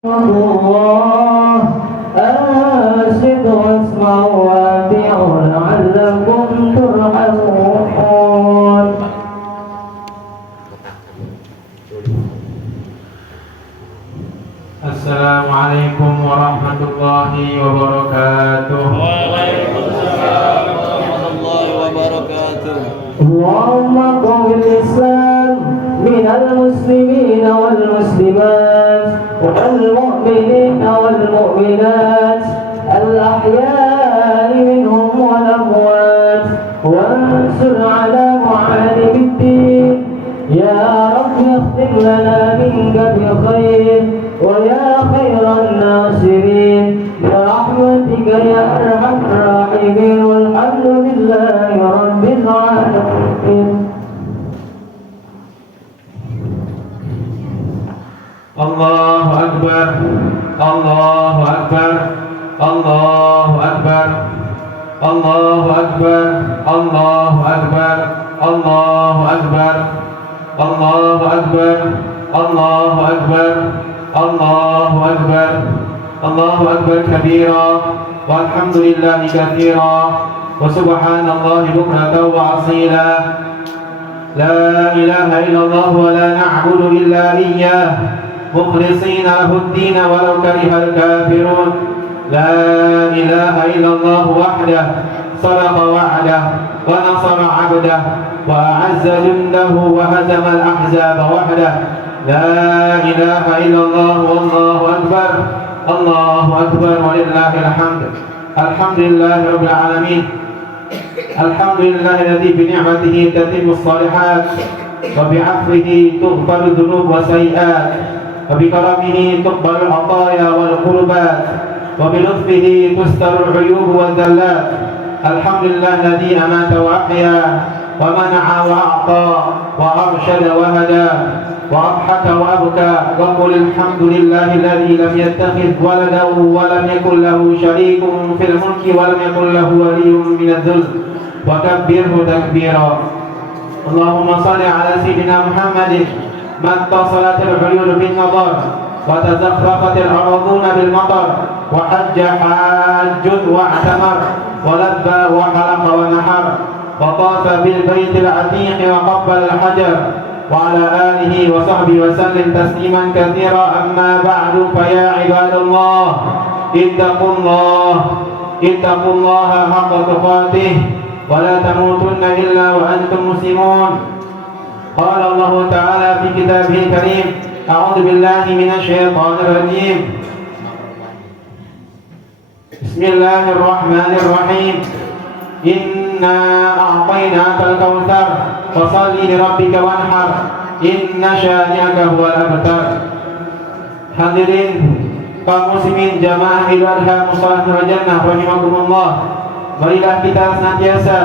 الله أنشد واسمعوا وأطيعوا لعلكم ترحمون. Assalamualaikum warahmatullahi wabarakatuh. Waalaikumsalam warahmatullahi wabarakatuh. Allahumma qawil Islam minal muslimina wal muslimat wal mu'minina wal mu'minat al ahya'i minhum wal amwat wansur ala mu'alimiddin ya Rabbi akhtim lana minka bi khair ويا خير الناصرين برحمتك يا أرحم الراحمين والحمد لله رب العالمين. Allahu Akbar, Allahu Akbar, Allahu Akbar, Allahu Akbar, Allahu Akbar, Allahu Akbar, Allahu Akbar, Allahu Akbar, Allahu Akbar, Allahu Akbar kabira, walhamdulillahi katsira, wa subhanallahi bukratan wa asila. La ilaha illallah wa la na'budu illa iyyah, mukhlisina lahu ad-din walau karihal kafirun. La ilaha illallah wahdah, sadaqa wa'dah, wa nasara 'abdah, wa a'azza jundahu wa hazama al-ahzaba wahdah. La ilaha illallah wallahu akbar, Allahu akbar walillahil hamd. Alhamdulillahi rabbil alamin. Alhamdulillahilladzi bi ni'matihi tatimmu shalihat wa bi 'afwihi tughfaru dzunub wa sayi'at wa bi karamihi tuqbalu al-'ataya wal qurbat wa bi lutfihi tustaru al-'uyub wa dhallat. Alhamdulillahilladzi amata wa ahya wa mana'a wa a'ta wa arshada wa hada وأضحك وأبكى وقل الحمد لله الذي لم يتخذ ولدا ولم يكن له شريك في الملك ولم يكن له ولي من الذل وكبره تكبيرا. اللهم صل على سيدنا محمد ما اتصلت العيون بالنظر وتزخرفت الأرضون بالمطر وحج حاج واعتمر ولبى وحلق ونحر وطاف بالبيت العتيق وقبل الحجر وعلى آله وصحبه وسلم تسليما كثيرا. أما بعد فيا عباد الله اتقوا الله حق تقاته ولا تموتن إلا وأنتم مسلمون. قال الله تعالى في كتابه الكريم: أعوذ بالله من الشيطان الرجيم. بسم الله الرحمن الرحيم. إنا أعطيناك الكوثر فصل لربك وانحر إن شانئك هو الأبتر. Hadirin kaum muslimin jamaah Idul Adha Musallahul Jannah rahimakumullah, marilah kita senantiasa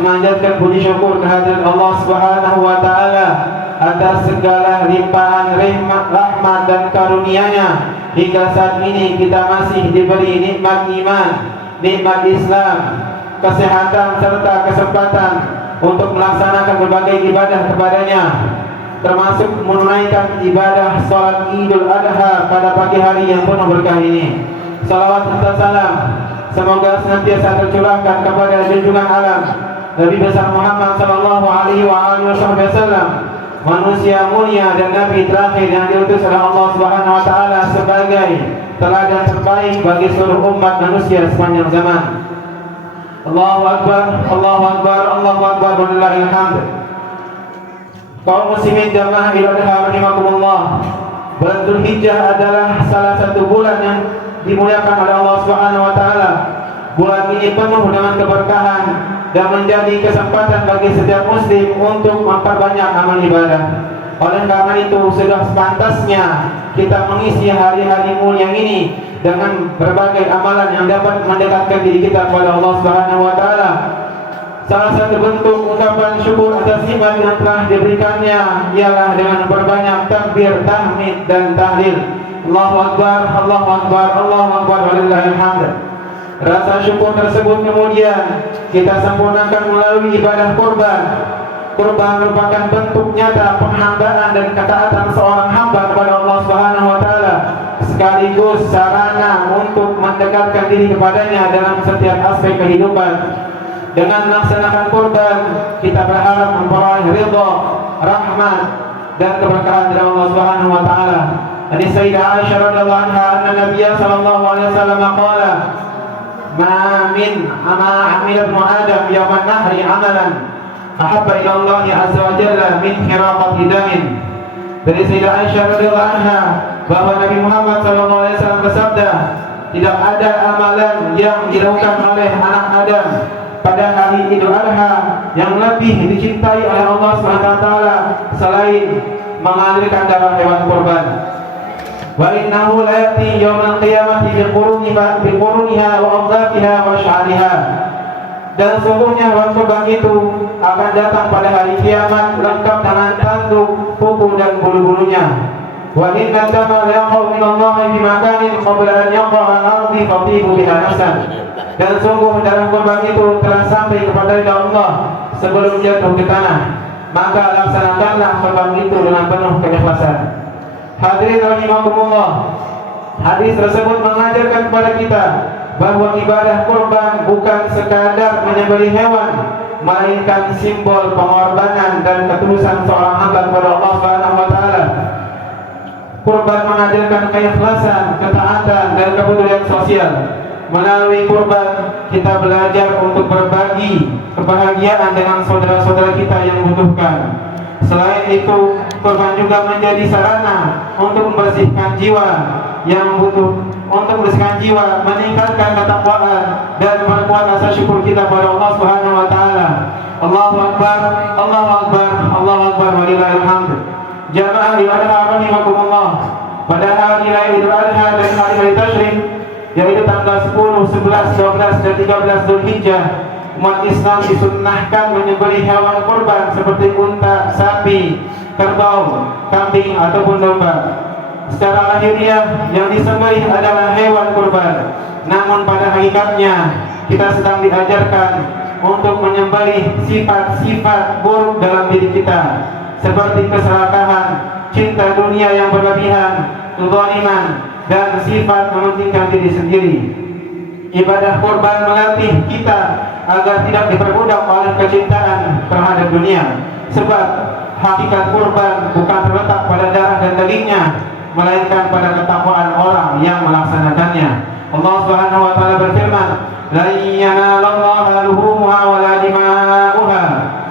memanjatkan puji syukur kehadirat Allah Subhanahu wa taala atas segala limpahan rahmat dan karunia-Nya. Hingga saat ini kita masih diberi nikmat iman, nikmat Islam, kesehatan serta kesempatan untuk melaksanakan berbagai ibadah kepadanya, termasuk menunaikan ibadah salat Idul Adha pada pagi hari yang penuh berkah ini. Salawat serta salam semoga senantiasa tercurahkan kepada junjungan alam Nabi besar Muhammad sallallahu alaihi wasallam, manusia mulia dan nabi terakhir yang diutus oleh Allah Subhanahu wa taala sebagai teladan terbaik bagi seluruh umat manusia sepanjang zaman. Allahu Akbar, Allahu Akbar, Allahu Akbar, walillahil hamd. Kaum muslimin jamaah Idul Adha rahimakumullah, bulan Dzulhijjah adalah salah satu bulan yang dimuliakan oleh Allah Subhanahu wa taala. Bulan ini penuh dengan keberkahan dan menjadi kesempatan bagi setiap muslim untuk memperbanyak amal ibadah. Oleh karena itu sudah sepantasnya kita mengisi hari-hari mulia ini dengan berbagai amalan yang dapat mendekatkan diri kita kepada Allah Subhanahu wa taala. Salah satu bentuk ungkapan syukur atas nikmat yang telah diberikannya ialah dengan berbanyak takbir, tahmid dan tahlil. Allahu Akbar, Allahu Akbar, Allahu Akbar, walillahil hamd. Rasa syukur tersebut kemudian kita sempurnakan melalui ibadah kurban. Kurban merupakan bentuk nyata penghambaan dan ketaatan seorang hamba kepada Allah Subhanahu wa taala sekaligus sarana untuk mendekatkan diri kepadanya dalam setiap aspek kehidupan. Dengan melaksanakan kurban, kita berharap memperoleh ridha, rahmat, dan keberkahan dari Allah Subhanahu wa taala. Hadis Sayyidah Aisyah radhiyallahu anha anna Nabiya sallallahu alaihi wasallam qala ma amila ibnu Adam yawman nahri amalan ahabba ila Allah azza wa jalla min hiraqati damin. Dari Sayyidah Aisyah radhiyallahu anha bahwa Nabi Muhammad sallallahu alaihi wasallam bersabda, tidak ada amalan yang dilakukan oleh anak Adam pada hari Idul Adha yang lebih dicintai oleh Allah Subhanahu wa taala selain mengalirkan darah hewan kurban. Wa innahu la ya'ti yaumal qiyamati biquruniha wa adhafiha wa sya'riha. Dan sungguhnya hewan kurban itu akan datang pada hari kiamat lengkap dengan tanduk, kuku dan bulu-bulunya. Wa inna dama la yaqau min Allah fi makanin qabla an yaqa al-ardi fatibu biha nafsan. Dan sungguh darah kurban itu telah sampai kepada Allah sebelum jatuh ke tanah, maka laksanakanlah kurban itu dengan penuh keikhlasan. Hadirin rahimakumullah, hadis tersebut mengajarkan kepada kita bahwa ibadah kurban bukan sekadar menyembelih hewan, melainkan simbol pengorbanan dan ketulusan seorang hamba kepada Allah Subhanahu wa taala. Kurban mengajarkan keikhlasan, ketaatan, dan kepedulian sosial. Melalui kurban kita belajar untuk berbagi kebahagiaan dengan saudara-saudara kita yang membutuhkan. Selain itu, kurban juga menjadi sarana untuk membersihkan jiwa yang meningkatkan ketakwaan dan memperkuat rasa syukur kita pada Allah Subhanahu wa taala. Allahu akbar, Allahu akbar, Allahu akbar walillahil hamd. Jamaah ibadah rahimakumullah. Pada hari raya Idul Adha dan hari raya Tasyrik, yaitu tanggal 10, 11, 12 dan 13 Dzulhijjah, umat Islam disunnahkan menyembelih hewan kurban seperti unta, sapi, kerbau, kambing ataupun domba. Secara lahiriah yang disembelih adalah hewan kurban, namun pada hakikatnya kita sedang diajarkan untuk menyembelih sifat-sifat buruk dalam diri kita, seperti keserakahan, cinta dunia yang berlebihan, kezaliman, dan sifat mementingkan diri sendiri. Ibadah kurban melatih kita agar tidak diperbudak oleh kecintaan terhadap dunia, sebab hakikat kurban bukan terletak pada darah dan dagingnya, melainkan pada ketakwaan orang yang melaksanakannya. Allah Subhanahu wa taala berfirman, "La yanalallaha luhumuha wa la dima'uha,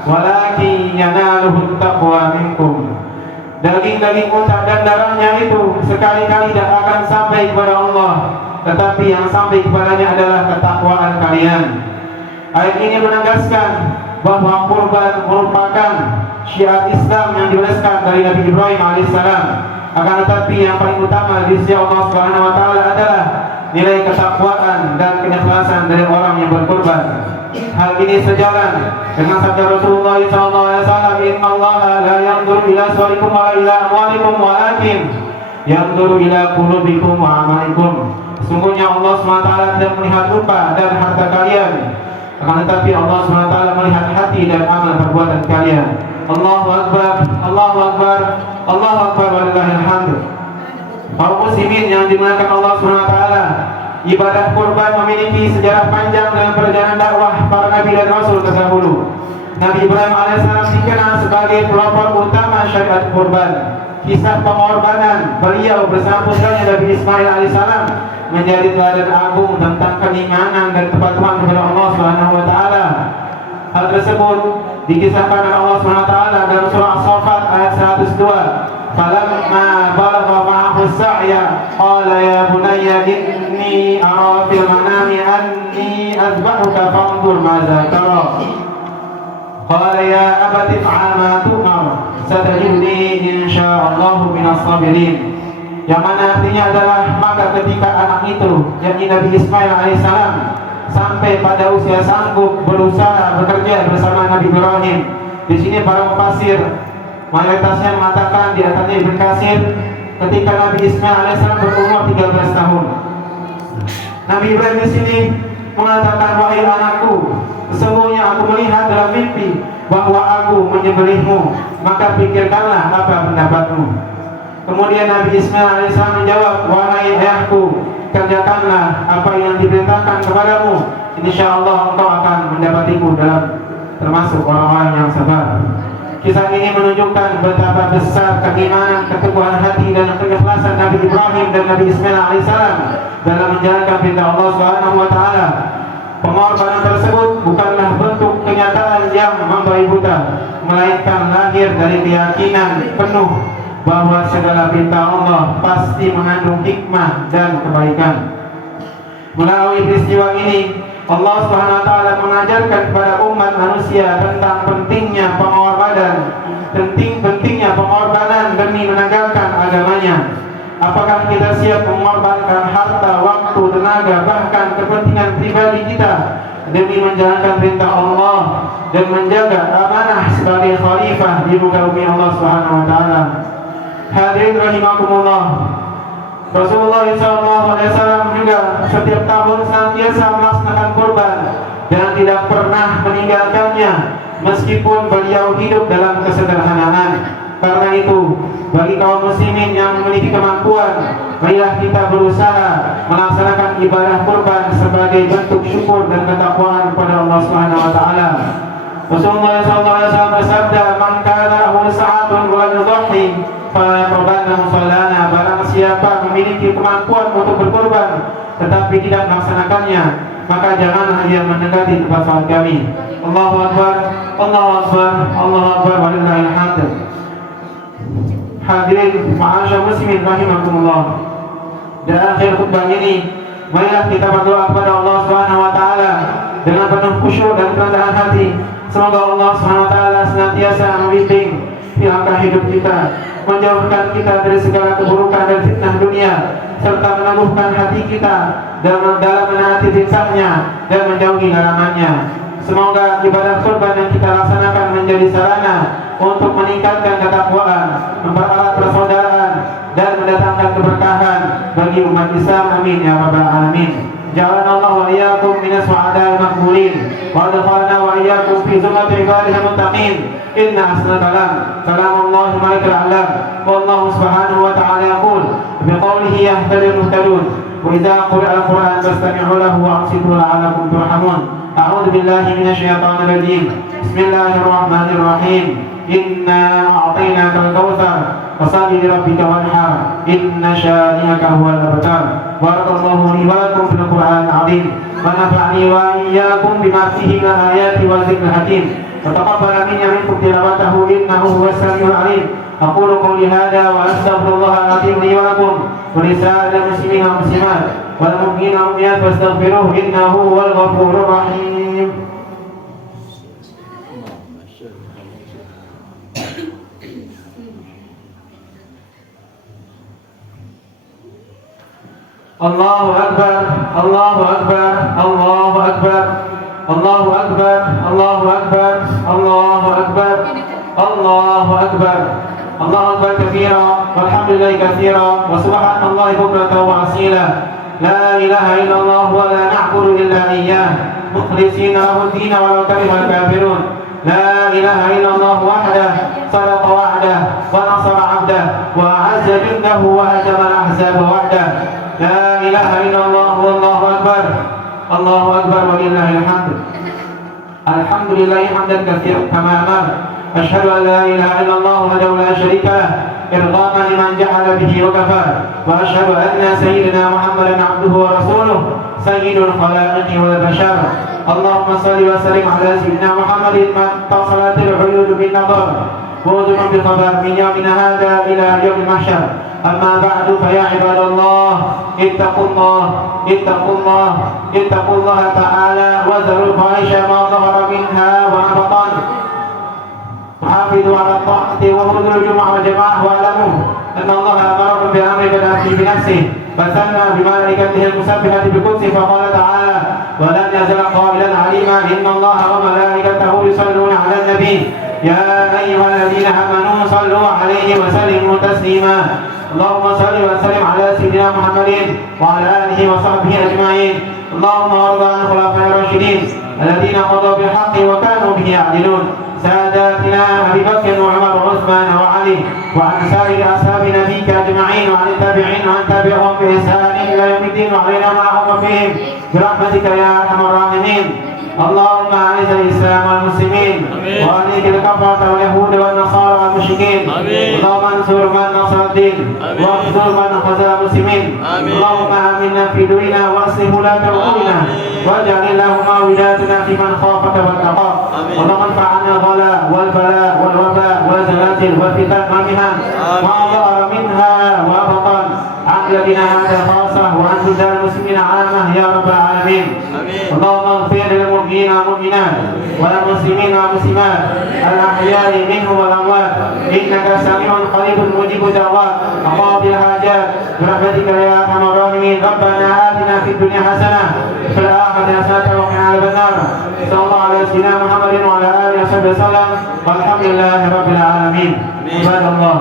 walakin yanaluhu taqwa minkum." Daging-daging unta dan darahnya itu sekali-kali tidak akan sampai kepada Allah, tetapi yang sampai kepadanya adalah ketakwaan kalian. Ayat ini menegaskan bahwa kurban merupakan syiar Islam yang diwariskan dari Nabi Ibrahim alaihissalam. Akan tetapi yang paling utama di sisi Allah Subhanahu wa taala adalah nilai ketakwaan dan keikhlasan dari orang yang berkurban. Hal ini sejalan dengan sabda Rasulullah SAW, "Inna Allah la yanzuru ila suwarikum wa ila amwalikum walakin yanzuru ila qulubikum wa amalikum." Sungguhnya Allah SWT tidak melihat rupa dan harta kalian, akan tetapi Allah SWT melihat hati dan amal perbuatan kalian. Allahu Akbar, Allahu Akbar, Allahu Akbar walillahil hamd. Kaum muslimin yang dimuliakan Allah SWT, ibadah kurban memiliki sejarah panjang dalam perjalanan dakwah para nabi dan rasul terdahulu. Nabi Ibrahim alaihissalam dikenal sebagai pelopor utama syariat kurban. Kisah pengorbanan beliau bersama putranya Nabi Ismail alaihissalam menjadi teladan agung tentang keimanan dan kepatuhan kepada Allah Subhanahu wa taala. Hal tersebut dikisahkan oleh Allah Subhanahu wa taala dalam surah As-Saffat ayat 102. Falamma balagha ma'ahu as-sa'ya qala ya bunayya inni ara fil manami anni azbahuka fanzur madza tara. Qala ya abati fa'al ma tu'mar satajidni insyaallahu minas sabirin. Yang mana artinya adalah maka ketika anak itu, yakni Nabi Ismail alaihissalam, sampai pada usia sanggup berusaha bekerja bersama Nabi Ibrahim. Di sini para mufassir mayoritasnya mengatakan di antaranya Ibnu Katsir ketika Nabi Ismail alaihissalam berumur 13 tahun. Nabi Ibrahim di sini mengatakan, "Wahai anakku, sesungguhnya aku melihat dalam mimpi bahwa aku menyembelihmu, maka pikirkanlah apa pendapatmu." Kemudian Nabi Ismail AS menjawab, wahai ayahku, kerjakanlah apa yang diperintahkan kepadamu, insyaallah engkau akan mendapatiku dalam termasuk orang-orang yang sabar. Kisah ini menunjukkan betapa besar keimanan, keteguhan hati dan keikhlasan Nabi Ibrahim dan Nabi Ismail AS dalam menjalankan perintah Allah Subhanahu wa taala. Pengorbanan tersebut bukanlah bentuk kenyataan yang membabi buta, melainkan lahir dari keyakinan penuh bahwa segala perintah Allah pasti mengandung hikmah dan kebaikan. Melalui peristiwa ini, Allah Subhanahu wa taala mengajarkan kepada umat manusia tentang pentingnya pengorbanan demi menegakkan agamanya. Apakah kita siap mengorbankan harta, waktu, tenaga, bahkan kepentingan pribadi kita demi menjalankan perintah Allah dan menjaga amanah sebagai khalifah di muka bumi Allah Subhanahu wa taala? Hadirin rahimakumullah, Rasulullah SAW juga setiap tahun senantiasa melaksanakan kurban dan tidak pernah meninggalkannya meskipun beliau hidup dalam kesederhanaan. Karena itu, bagi kaum muslimin yang memiliki kemampuan, marilah kita berusaha melaksanakan ibadah kurban sebagai bentuk syukur dan ketakwaan kepada Allah Subhanahu wa taala. Rasulullah SAW bersabda, "Man kana lahu sa'atun wa lam yudhi fala yaqrabanna musallana." Barang siapa memiliki kemampuan untuk berkurban tetapi tidak melaksanakannya, maka janganlah dia mendekati tempat salat kami. Allahu Akbar, Allahu Akbar, Allahu Akbar, walillahil hamd. Hadirin ma'asyar muslimin rahimakumullah. Di akhir khutbah ini, marilah kita berdoa kepada Allah Subhanahu wa taala dengan penuh khusyuk dan kerendahan hati. Semoga Allah Subhanahu wa taala senantiasa membimbing langkah hidup kita, menjauhkan kita dari segala keburukan dan fitnah dunia, serta meneguhkan hati kita dalam menaati perintahnya dan menjauhi larangannya. Semoga ibadah kurban yang kita laksanakan menjadi sarana untuk meningkatkan ketakwaan, mempererat persaudaraan, dan mendatangkan keberkahan bagi umat Islam. Amin ya rabbal alamin. Ja'alana Allah wa iyyakum minas su'ada'il maqbulin wa adkhalna wa iyyakum fi zumrati ibadihil muttaqin. Inna ahsanal kalam kalamullahi malikul a'lam. Wallahu subhanahu wa ta'ala yaqul biqawlihi yahtadil muhtadun wa idza quri'a al-Qur'an fastami'u lahu wa ansitu la'allakum turhamun. A'udzu billahi minasyaitonir rajim. Bismillahirrahmanirrahim. Inna a'tainakal kautsar fasalli lirabbika wanhar inna syani'aka huwal abtar. Barakallahu li wa lakum fil Qur'anil 'azim wa nafa'ani wa iyyakum bima fihi min ayati wa dzikril hakim. Taqabbal minni wa minkum tilawatahu innahu huwas samiul 'alim. Aqulu qawli hadha wa astaghfirullahal 'azim li wa lakum wa lisa'il muslimin wal muslimat wal mu'minina wal mu'minat fastaghfiruhu innahu huwal ghafurur rahim. Allahu Akbar, Allahu Akbar, Allahu Akbar, Allahu Akbar, Allahu Akbar, Allahu Akbar, Allahu Akbar, Allahu Akbar katsira, walhamdulillahi katsira, wa subhanallahi bukratan wa asila. La ilaha illallah wa la na'budu illa iyyah, mukhlishina lahu ad-din wa law karihal kafirun. La ilaha illallah wahdah, sadaqa wa'dah, wa nasara 'abdah, wa 'azza jundahu wa hajama al-ahzaba wahdah. La ilaha illallah wallahu akbar. Allahu akbar walillahil hamd. Alhamdulillahi hamdan katsiran kama amar. Asyhadu an la ilaha illallah wahdahu la syarika lah, irghaman liman ja'ala bihi wa kafar. Wa asyhadu anna sayyidina Muhammadan 'abduhu wa rasuluh, sayyidul khalaiqi wal bashar. Allahumma shalli wa sallim ala sayyidina Muhammadin man tasalatil 'uyud bin nadar wa udhum bil khabar min yawmina hadha ila yawmil mahsyar. أما بعد فيا عباد الله اتقوا الله اتقوا الله اتقوا الله تعالى وذروا الفواحش ما ظهر منها وما بطن وحافظوا على الطاعة وخذوا الجمعة والجماعة واعلموا أن الله أمركم بأمر بدأ بنفسه فثنى بملائكته المسبحة بقدسه فقال تعالى ولن يزل قائلا عليما إن الله وملائكته يصلون على النبي يا أيها الذين آمنوا صلوا عليه وسلموا تسليما. اللهم صل وسلم على سيدنا محمد وعلى آله وصحبه أجمعين. اللهم وارض عن الخلفاء الراشدين الذين قضوا بالحق وكانوا به يعدلون، ساداتنا أبي بكر وعمر وعثمان وعلي وعن سائر أصحاب نبيك أجمعين وعن التابعين وعن تابعهم بإحسان إلى يوم الدين وعلينا معهم وفيهم برحمتك يا أرحم الراحمين. اللهم أعز الإسلام والمسلمين وأهلك الكفرة واليهود والنصارى والمشركين. اللهم انصر من نصر الدين واخذل من خذل المسلمين. اللهم آمنا في ديننا وأصلح ولاة أمورنا واجعل اللهم ولايتنا في من خافك واتقاك. اللهم ارفع عنا الغلاء والبلاء والوباء والزلازل والفتن والمحن ما ظهر منها وبطن عن بلادنا هذا خاصة وعن بلدان المسلمين عامة يا رب العالمين. اللهم اغفر للمؤمنين والمؤمنات والمسلمين والمسلمات الأحياء منهم والأموات إنك سميع قريب مجيب الدعوات وقاضي الحاجات برحمتك يا أرحم الراحمين. ربنا آتنا في الدنيا حسنة وفي الآخرة حسنة وقنا عذاب النار. صلى الله على سيدنا محمد وعلى آله وصحبه وسلم والحمد لله رب العالمين. عباد الله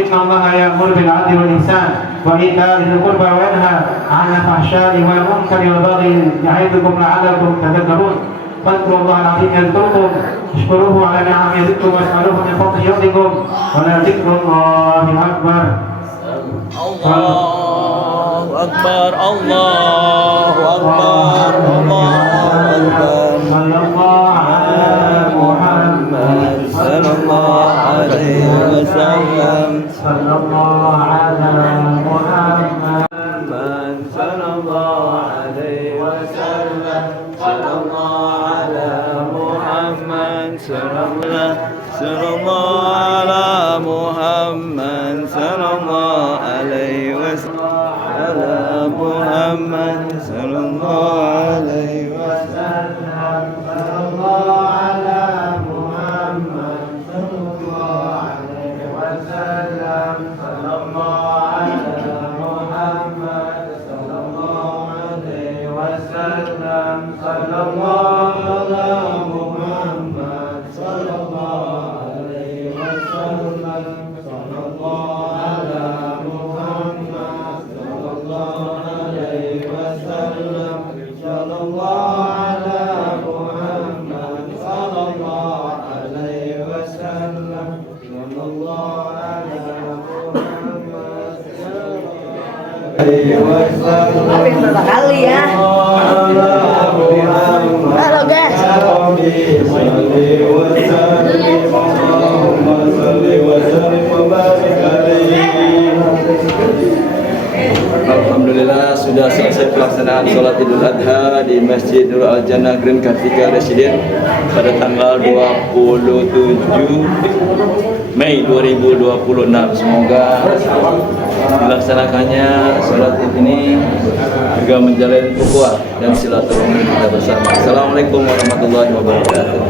إن الله يأمر بالعدل والإحسان وإيتاء ذي القربى وينهى عن الفحشاء والمنكر والبغي يعظكم لعلكم تذكرون. فاذكروا الله العظيم يذكركم اشكروه على نعمه يزدكم واسألوه من فضله يغنكم ولذكر الله أكبر. الله أكبر الله أكبر الله أكبر. صلى الله على محمد صلى الله عليه وسلم. صلى الله على محمد صلى الله عليه وسلم. صلى الله على محمد صلى الله على محمد صلى الله عليه وسلم. على محمد صلى الله عليه وسلم. صلى الله على محمد صلى الله عليه وسلم. صلى الله على محمد صلى الله عليه وسلم. صلى الله على محمد صلى الله عليه وسلم. صلى الله على محمد صلى الله عليه وسلم. صلى الله على محمد صلى الله عليه وسلم. صلى الله على Habis berapa kali ya? Halo guys. Alhamdulillah sudah selesai pelaksanaan sholat Idul Adha di Masjid Nurul Al-Jannah Grand Kartika Residen pada tanggal 27 Mei 2026. Semoga dilaksanakannya sholat ini juga menjalin ukhuwah dan silaturahmi kita bersama. Assalamualaikum warahmatullahi wabarakatuh.